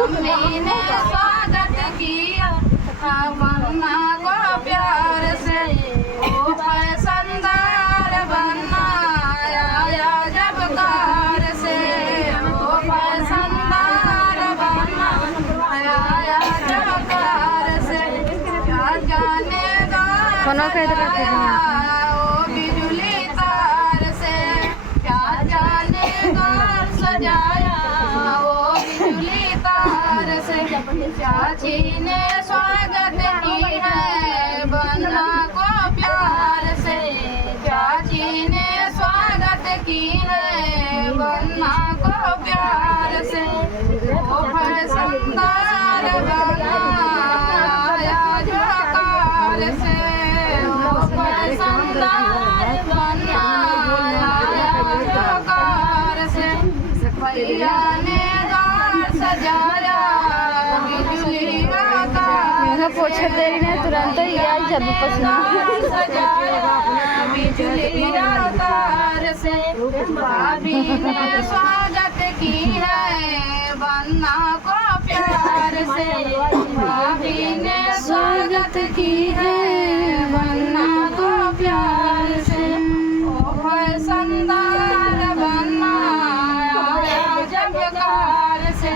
Mummy ने स्वागत किया बन्ना को प्यार से। ओ फैशनदार बन्ना आया जब कार से। ओ फैशनदार बन्ना आया जब कार से। क्या जाने ओ बिजली तार से। क्या जाने घर सजाया ओ बिजली तार से। चाची ने स्वागत की है बन्ना को प्यार से। चाची ने स्वागत की है बन्ना को प्यार से। ओ फैशनदार बन्ना आया जो कार से। ओ फैशनदार बन्ना आया जो कार से। भैया ने घर सजाया बिजली का तार पोछा देरी में तुरंत ही आई जब पसंद सजाया बिजली का तार से। भाभी ने स्वागत की है बन्ना को प्यार से। भाभी ने स्वागत की है बन्ना को प्यार से। ओ फैशनदार बन्ना आया जब कार से।